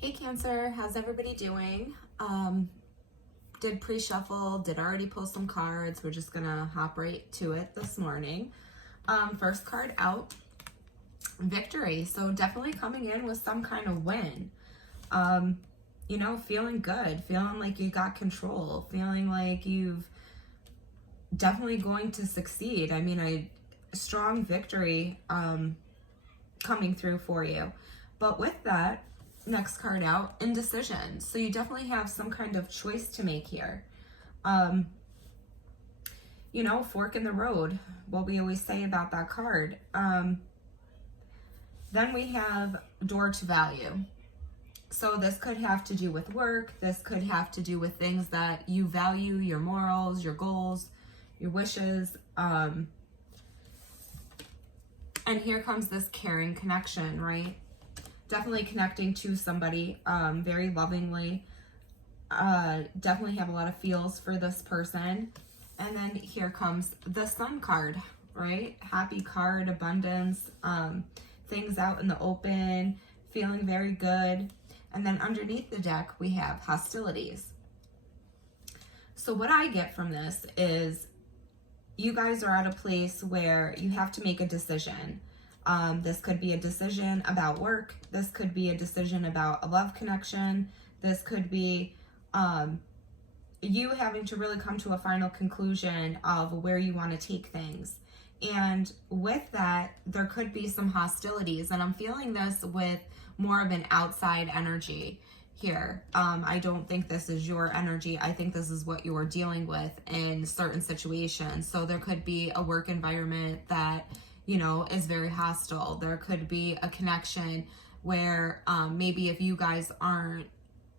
Hey Cancer, how's everybody doing? Did pre-shuffle, did already pull some cards. We're just gonna hop right to it this morning. First card out, victory. So definitely coming in with some kind of win. Feeling good, feeling like you got control, feeling like you've definitely going to succeed. I mean, a strong victory coming through for you. But with that, next card out, indecision. So you definitely have some kind of choice to make here. Fork in the road, what we always say about that card. Then we have door to value. So this could have to do with work. This could have to do with things that you value, your morals, your goals, your wishes. And here comes this caring connection, right? Definitely connecting to somebody very lovingly. Definitely have a lot of feels for this person. And then here comes the Sun card, right? Happy card, abundance, things out in the open, feeling very good. And then underneath the deck, we have hostilities. So what I get from this is you guys are at a place where you have to make a decision. This could be a decision about work. This could be a decision about a love connection. This could be you having to really come to a final conclusion of where you want to take things. And with that, there could be some hostilities. And I'm feeling this with more of an outside energy here. I don't think this is your energy. I think this is what you are dealing with in certain situations. So there could be a work environment that is very hostile. There could be a connection where maybe if you guys aren't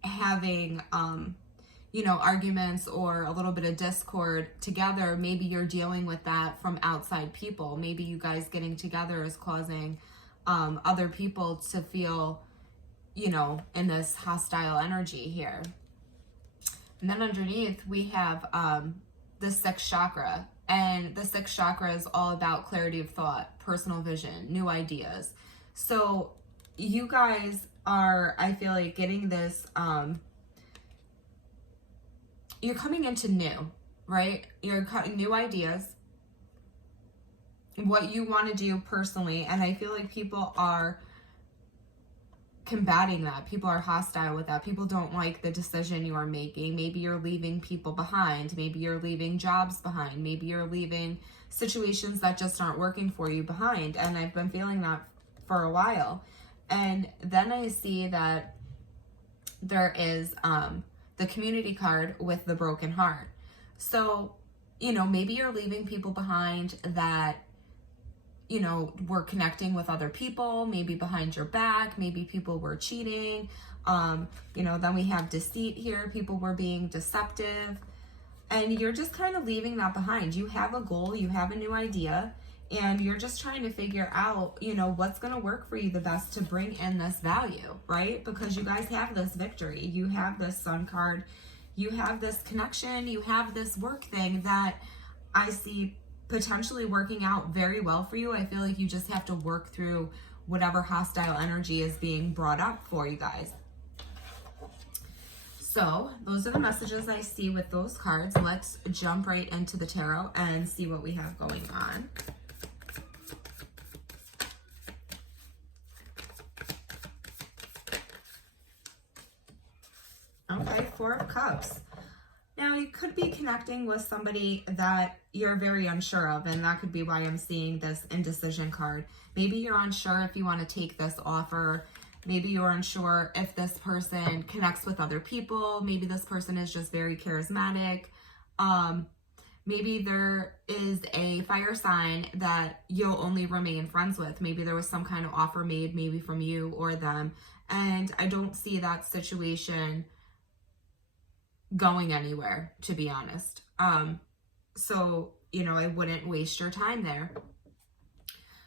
having, arguments or a little bit of discord together, maybe you're dealing with that from outside people. Maybe you guys getting together is causing other people to feel, in this hostile energy here. And then underneath we have the sixth chakra. And the sixth chakra is all about clarity of thought, personal vision, new ideas. So you guys are, I feel like, getting this, you're coming into new, right? You're cutting new ideas, what you want to do personally. And I feel like people are combating that. People are hostile with that. People don't like the decision you are making. Maybe you're leaving people behind. Maybe you're leaving jobs behind. Maybe you're leaving situations that just aren't working for you behind. And I've been feeling that for a while. And then I see that there is the community card with the broken heart. So, maybe you're leaving people behind that were connecting with other people, maybe behind your back, maybe people were cheating. Then we have deceit here. People were being deceptive, and you're just kind of leaving that behind. You have a goal, you have a new idea, and you're just trying to figure out, what's going to work for you the best to bring in this value, right? Because you guys have this victory. You have this Sun card. You have this connection. You have this work thing that I see potentially working out very well for you. I feel like you just have to work through whatever hostile energy is being brought up for you guys. So those are the messages I see with those cards. Let's jump right into the tarot and see what we have going on. Okay, Four of Cups. Now, you could be connecting with somebody that you're very unsure of, and that could be why I'm seeing this indecision card. Maybe you're unsure if you want to take this offer. Maybe you're unsure if this person connects with other people. Maybe this person is just very charismatic. Maybe there is a fire sign that you'll only remain friends with. Maybe there was some kind of offer made, maybe from you or them, and I don't see that situation going anywhere, to be honest. So, I wouldn't waste your time there.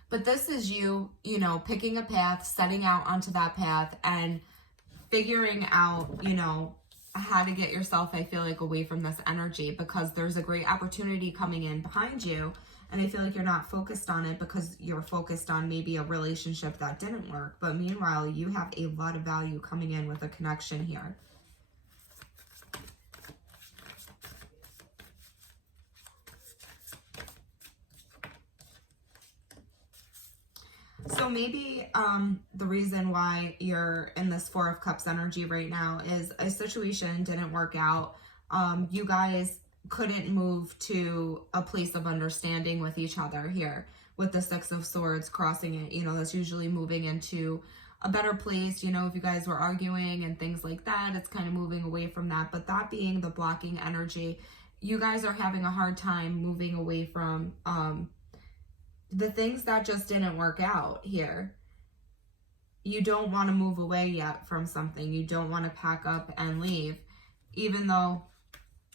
But this is you, picking a path, setting out onto that path and figuring out, how to get yourself, I feel like, away from this energy, because there's a great opportunity coming in behind you. And I feel like you're not focused on it because you're focused on maybe a relationship that didn't work. But meanwhile, you have a lot of value coming in with a connection here. So maybe the reason why you're in this Four of Cups energy right now is a situation didn't work out. You guys couldn't move to a place of understanding with each other here with the Six of Swords crossing it. You know, that's usually moving into a better place. You know, if you guys were arguing and things like that, it's kind of moving away from that. But that being the blocking energy, you guys are having a hard time moving away from the things that just didn't work out here. You don't want to move away yet from something. You don't want to pack up and leave, even though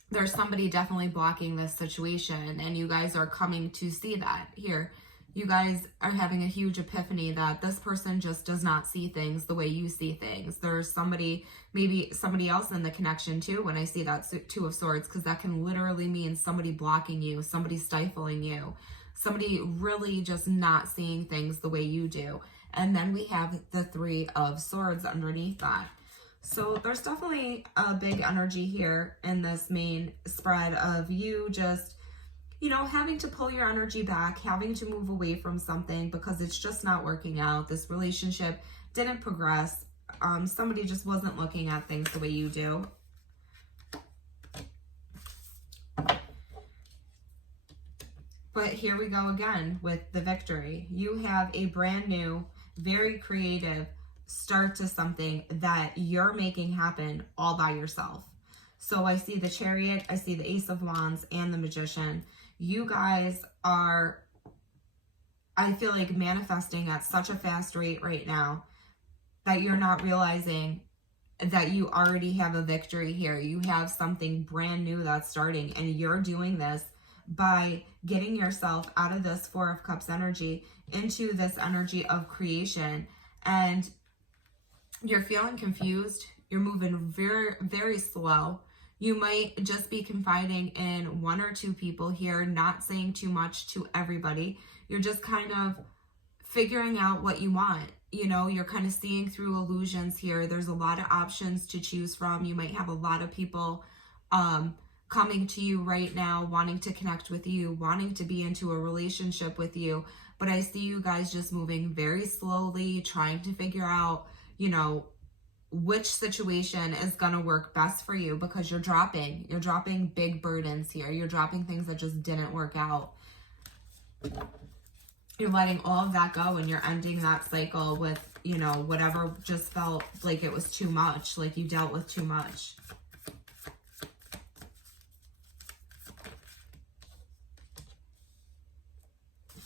there's somebody definitely blocking this situation, and you guys are coming to see that here. You guys are having a huge epiphany that this person just does not see things the way you see things. There's somebody, maybe somebody else in the connection too, when I see that Two of Swords, because that can literally mean somebody blocking you, somebody stifling you, somebody really just not seeing things the way you do. And then we have the Three of Swords underneath that. So there's definitely a big energy here in this main spread of you just, you know, having to pull your energy back, having to move away from something because it's just not working out. This relationship didn't progress. Somebody just wasn't looking at things the way you do. But here we go again with the victory. You have a brand new, very creative start to something that you're making happen all by yourself. So I see the Chariot, I see the Ace of Wands, and the Magician. You guys are, I feel like, manifesting at such a fast rate right now that you're not realizing that you already have a victory here. You have something brand new that's starting, and you're doing this by getting yourself out of this Four of Cups energy into this energy of creation. And you're feeling confused. You're moving very, very slow. You might just be confiding in one or two people here, not saying too much to everybody. You're just kind of figuring out what you want. You know, you're kind of seeing through illusions here. There's a lot of options to choose from. You might have a lot of people coming to you right now, wanting to connect with you, wanting to be into a relationship with you. But I see you guys just moving very slowly, trying to figure out, you know, which situation is going to work best for you, because you're dropping big burdens here. You're dropping things that just didn't work out. You're letting all of that go, and you're ending that cycle with, you know, whatever just felt like it was too much, like you dealt with too much.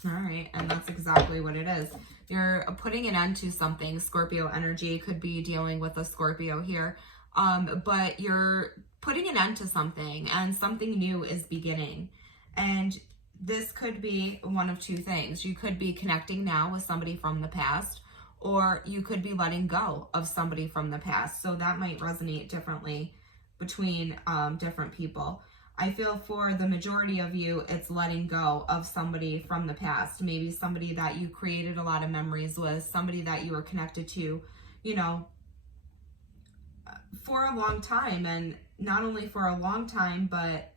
All right, and that's exactly what it is. You're putting an end to something. Scorpio energy could be dealing with a Scorpio here, but you're putting an end to something, and something new is beginning. And this could be one of two things. You could be connecting now with somebody from the past, or you could be letting go of somebody from the past. So that might resonate differently between different people. I feel for the majority of you, it's letting go of somebody from the past. Maybe somebody that you created a lot of memories with, somebody that you were connected to, you know, for a long time. And not only for a long time, but,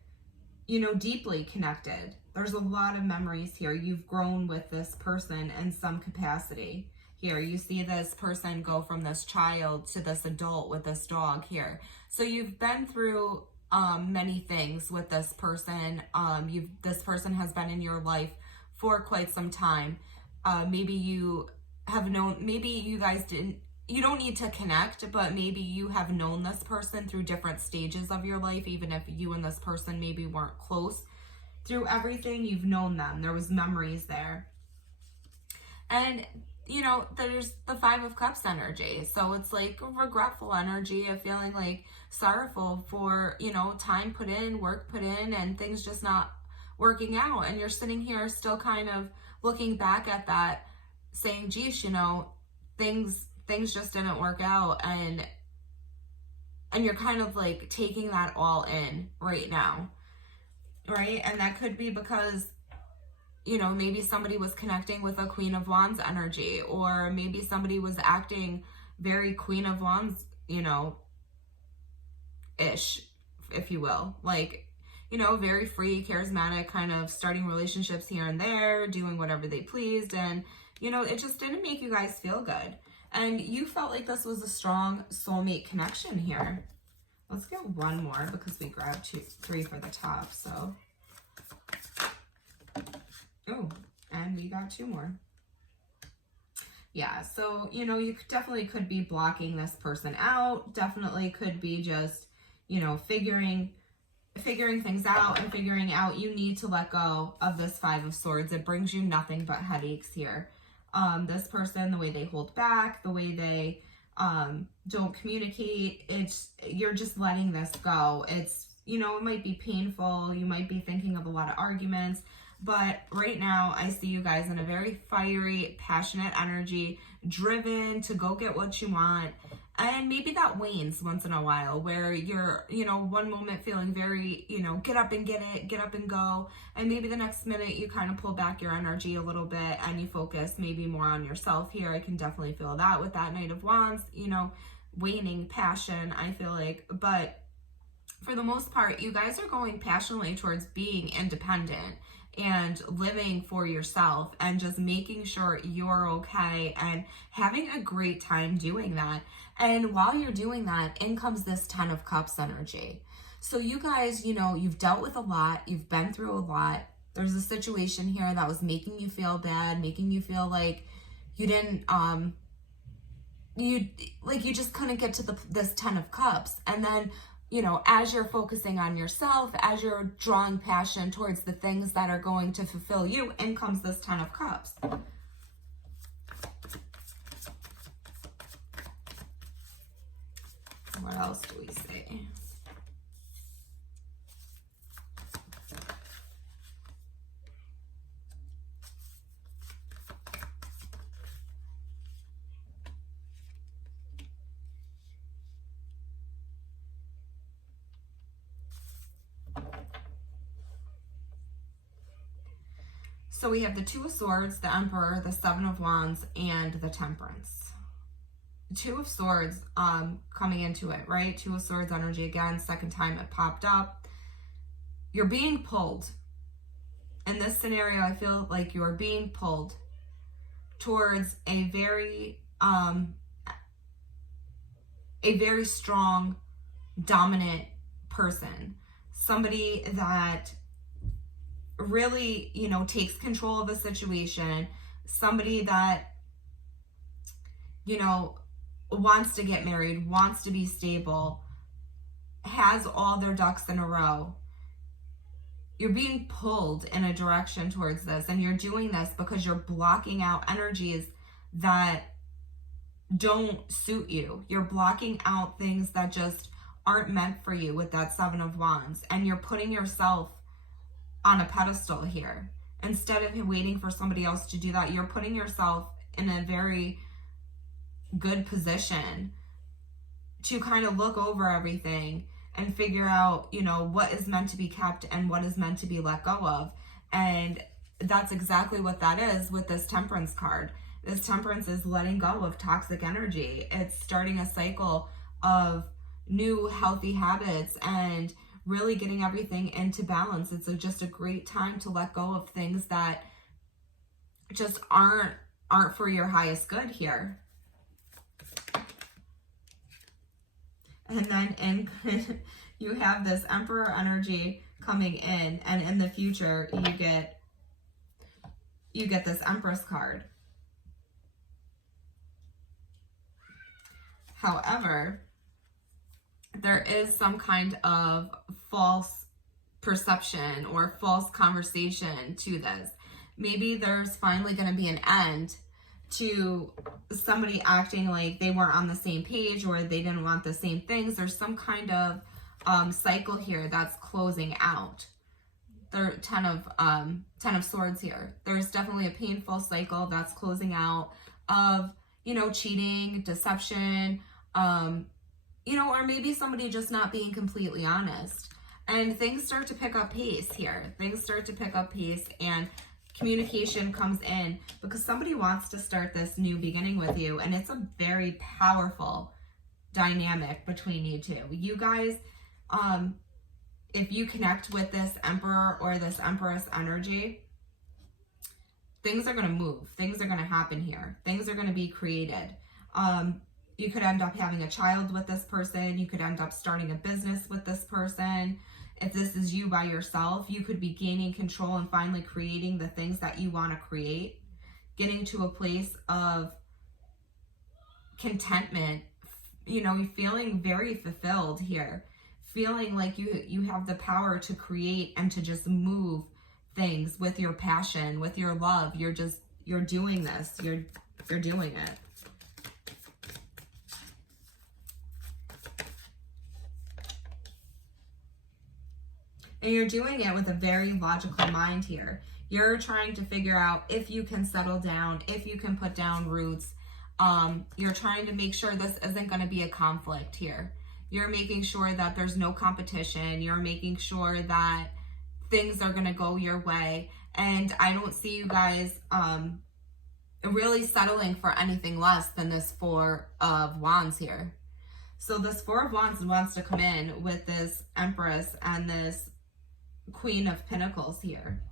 you know, deeply connected. There's a lot of memories here. You've grown with this person in some capacity. Here, you see this person go from this child to this adult with this dog here. So you've been through many things with this person. This person has been in your life for quite some time. Maybe you have known, maybe you guys didn't, you don't need to connect, but maybe you have known this person through different stages of your life. Even if you and this person maybe weren't close through everything, you've known them. There was memories there. And you know, there's the Five of Cups energy. So it's like a regretful energy of feeling like sorrowful for, you know, time put in, work put in, and things just not working out. And you're sitting here still kind of looking back at that, saying, geez, you know, things just didn't work out. And you're kind of like taking that all in right now, right? And that could be because you know, maybe somebody was connecting with a Queen of Wands energy, or maybe somebody was acting very Queen of Wands, you know, ish, if you will. Like, you know, very free, charismatic, kind of starting relationships here and there, doing whatever they pleased. And, you know, it just didn't make you guys feel good. And you felt like this was a strong soulmate connection here. Let's get one more because we grabbed 3 for the top. So, oh, and we got 2 more. Yeah, so, you know, you definitely could be blocking this person out. Definitely could be just, you know, figuring things out and figuring out you need to let go of this 5 of Swords. It brings you nothing but headaches here. This person, the way they hold back, the way they don't communicate, you're just letting this go. It's, you know, it might be painful. You might be thinking of a lot of arguments, but right now I see you guys in a very fiery, passionate energy, driven to go get what you want. And maybe that wanes once in a while, where you're, you know, one moment feeling very, you know, get up and get it, get up and go. And maybe the next minute you kind of pull back your energy a little bit and you focus maybe more on yourself here. I can definitely feel that with that Knight of Wands, you know, waning passion, I feel like. But for the most part, you guys are going passionately towards being independent and living for yourself and just making sure you're okay and having a great time doing that. And while you're doing that, in comes this 10 of Cups energy. So you guys, you know, you've dealt with a lot, you've been through a lot. There's a situation here that was making you feel bad, making you feel like you didn't, you just couldn't get to this 10 of Cups. And then, you know, as you're focusing on yourself, as you're drawing passion towards the things that are going to fulfill you, in comes this 10 of Cups. What else do we say? So we have the 2 of Swords, the Emperor, the 7 of Wands, and the Temperance. 2 of Swords coming into it, right? 2 of Swords energy again, second time it popped up. You're being pulled. In this scenario, I feel like you are being pulled towards a very strong, dominant person. Somebody that really, you know, takes control of a situation. Somebody that, you know, wants to get married, wants to be stable, has all their ducks in a row. You're being pulled in a direction towards this, and you're doing this because you're blocking out energies that don't suit you. You're blocking out things that just aren't meant for you with that 7 of Wands, and you're putting yourself on a pedestal here. Instead of waiting for somebody else to do that, you're putting yourself in a very good position to kind of look over everything and figure out, you know, what is meant to be kept and what is meant to be let go of. And that's exactly what that is with this Temperance card. This Temperance is letting go of toxic energy. It's starting a cycle of new healthy habits and really getting everything into balance. It's just a great time to let go of things that just aren't for your highest good here. And then you have this Emperor energy coming in, and in the future you get this Empress card. However, there is some kind of false perception or false conversation to this. Maybe there's finally going to be an end to somebody acting like they weren't on the same page or they didn't want the same things. There's some kind of cycle here that's closing out. There 10 of Swords here. There's definitely a painful cycle that's closing out of, you know, cheating, deception, you know, or maybe somebody just not being completely honest. And things start to pick up pace here. Things start to pick up pace, and communication comes in because somebody wants to start this new beginning with you, and it's a very powerful dynamic between you two. You guys, if you connect with this Emperor or this Empress energy, things are going to move. Things are going to happen here. Things are going to be created. You could end up having a child with this person. You could end up starting a business with this person. If this is you by yourself, you could be gaining control and finally creating the things that you want to create. Getting to a place of contentment, you know, feeling very fulfilled here. Feeling like you have the power to create and to just move things with your passion, with your love. You're doing this. You're doing it. And you're doing it with a very logical mind here. You're trying to figure out if you can settle down, if you can put down roots. You're trying to make sure this isn't going to be a conflict here. You're making sure that there's no competition. You're making sure that things are going to go your way. And I don't see you guys really settling for anything less than this Four of Wands here. So this Four of Wands wants to come in with this Empress and this Queen of Pentacles here.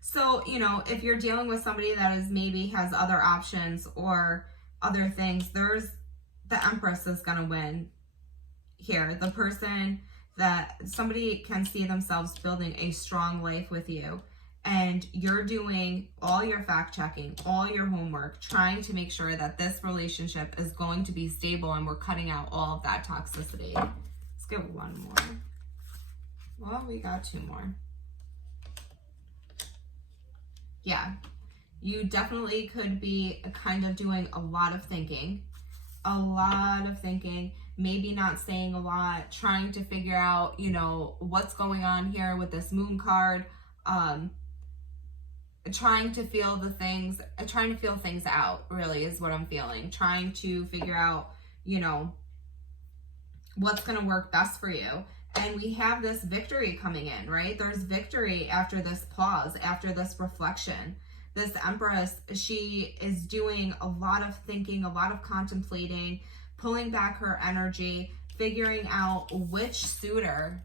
So, you know, if you're dealing with somebody that is maybe has other options or other things, there's the Empress is going to win here. The person that somebody can see themselves building a strong life with you, and you're doing all your fact checking, all your homework, trying to make sure that this relationship is going to be stable, and we're cutting out all of that toxicity. Let's get one more. Well, we got two more. Yeah, you definitely could be kind of doing a lot of thinking, maybe not saying a lot, trying to figure out, you know, what's going on here with this Moon card, trying to feel things out, really, is what I'm feeling. Trying to figure out, you know, what's going to work best for you. And we have this victory coming in, right? There's victory after this pause, after this reflection. This Empress, she is doing a lot of thinking, a lot of contemplating, pulling back her energy, figuring out which suitor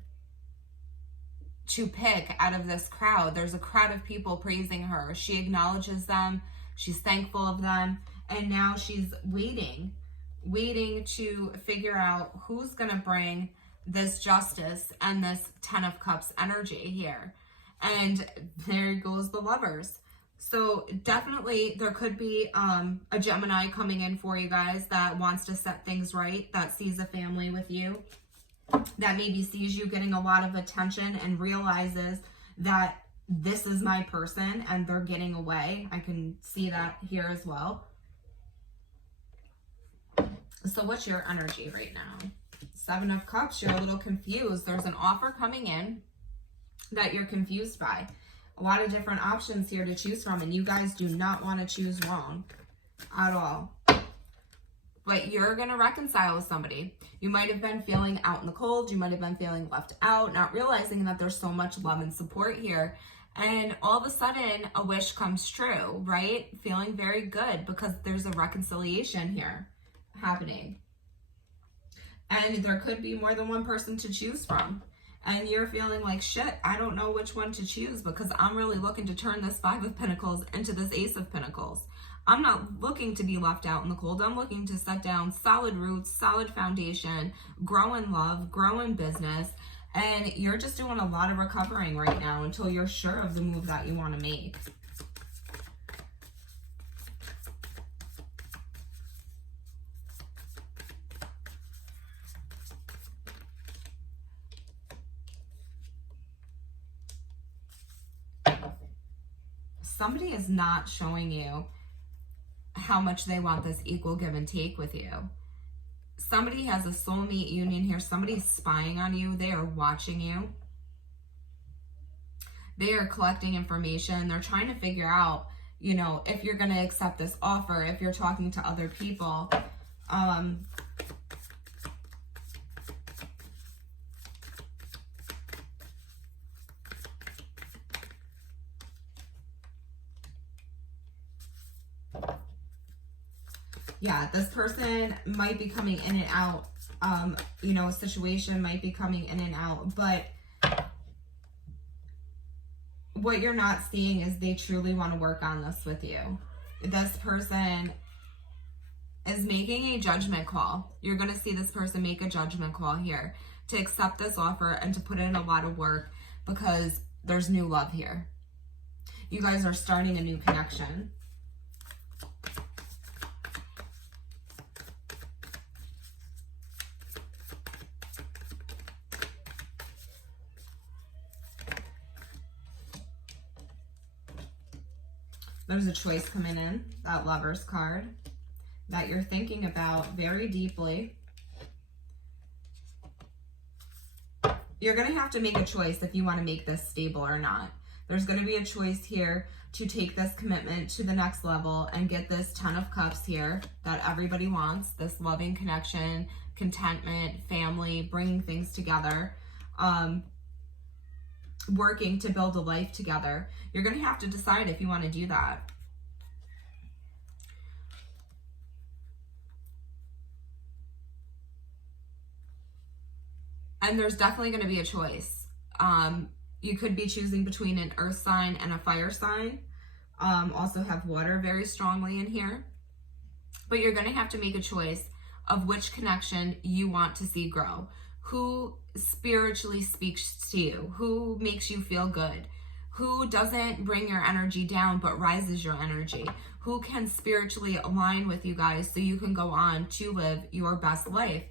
to pick out of this crowd. There's a crowd of people praising her. She acknowledges them. She's thankful of them. And now she's waiting to figure out who's going to bring this justice and this Ten of Cups energy here. And there goes the Lovers. So definitely there could be a Gemini coming in for you guys that wants to set things right, that sees a family with you, that maybe sees you getting a lot of attention and realizes that this is my person and they're getting away. I can see that here as well. So what's your energy right now? Seven of Cups, you're a little confused. There's an offer coming in that you're confused by. A lot of different options here to choose from, and you guys do not want to choose wrong at all. But you're going to reconcile with somebody. You might have been feeling out in the cold. You might have been feeling left out, not realizing that there's so much love and support here. And all of a sudden, a wish comes true, right? Feeling very good because there's a reconciliation here happening. And there could be more than one person to choose from. And you're feeling like, shit, I don't know which one to choose because I'm really looking to turn this Five of Pentacles into this Ace of Pentacles. I'm not looking to be left out in the cold. I'm looking to set down solid roots, solid foundation, grow in love, grow in business. And you're just doing a lot of recovering right now until you're sure of the move that you want to make. Somebody is not showing you how much they want this equal give and take with you. Somebody has a soulmate union here. Somebody's spying on you. They are watching you. They are collecting information. They're trying to figure out, you know, if you're going to accept this offer, if you're talking to other people. Yeah, this person might be coming in and out. You know, a situation might be coming in and out, but what you're not seeing is they truly want to work on this with you. This person is making a judgment call. You're going to see this person make a judgment call here to accept this offer and to put in a lot of work because there's new love here. You guys are starting a new connection. There's a choice coming in, that Lover's card, that you're thinking about very deeply. You're going to have to make a choice if you want to make this stable or not. There's going to be a choice here to take this commitment to the next level and get this 10 of Cups here that everybody wants, this loving connection, contentment, family, bringing things together, working to build a life together. You're going to have to decide if you want to do that. And there's definitely going to be a choice. You could be choosing between an earth sign and a fire sign. Also have water very strongly in here. But you're going to have to make a choice of which connection you want to see grow. Who spiritually speaks to you? Who makes you feel good? Who doesn't bring your energy down but rises your energy? Who can spiritually align with you guys so you can go on to live your best life?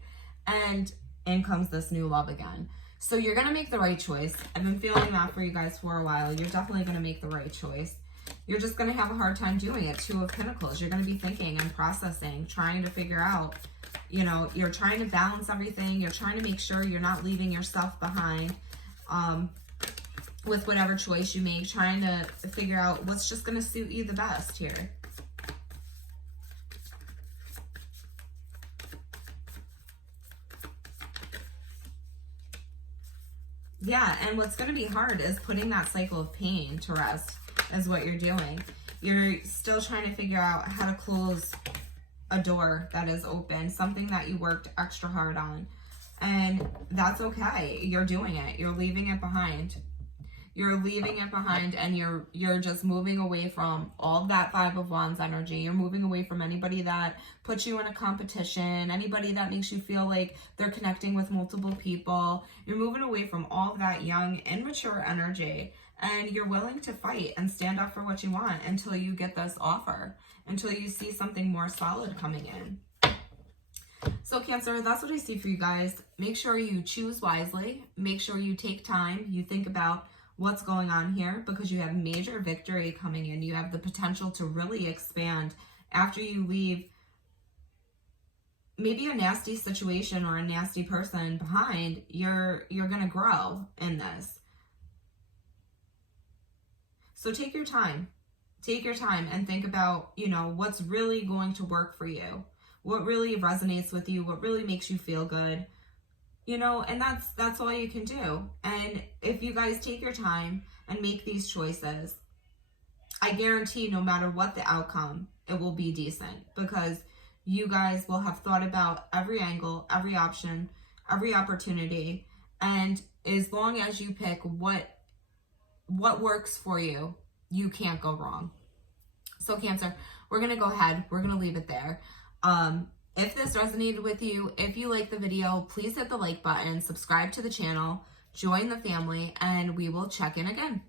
And in comes this new love again. So you're going to make the right choice. I've been feeling that for you guys for a while. You're definitely going to make the right choice. You're just going to have a hard time doing it. 2 of Pentacles. You're going to be thinking and processing, trying to figure out, you know, you're trying to balance everything. You're trying to make sure you're not leaving yourself behind with whatever choice you make, trying to figure out what's just going to suit you the best here. Yeah, and what's going to be hard is putting that cycle of pain to rest is what you're doing. You're still trying to figure out how to close a door that is open, something that you worked extra hard on. And that's okay. You're doing it. You're leaving it behind. You're leaving it behind, and you're just moving away from all of that 5 of Wands energy. You're moving away from anybody that puts you in a competition, anybody that makes you feel like they're connecting with multiple people. You're moving away from all of that young, immature energy, and you're willing to fight and stand up for what you want until you get this offer, until you see something more solid coming in. So Cancer, that's what I see for you guys. Make sure you choose wisely. Make sure you take time. You think about what's going on here, because you have major victory coming in. You have the potential to really expand after you leave maybe a nasty situation or a nasty person behind. You're going to grow in this. So take your time. Take your time and think about, you know, what's really going to work for you. What really resonates with you, what really makes you feel good. You know, and that's all you can do. And if you guys take your time and make these choices, I guarantee no matter what the outcome, it will be decent, because you guys will have thought about every angle, every option, every opportunity. And as long as you pick what works for you, you can't go wrong. So Cancer, we're going to go ahead. We're going to leave it there. If this resonated with you, if you like the video, please hit the like button, subscribe to the channel, join the family, and we will check in again.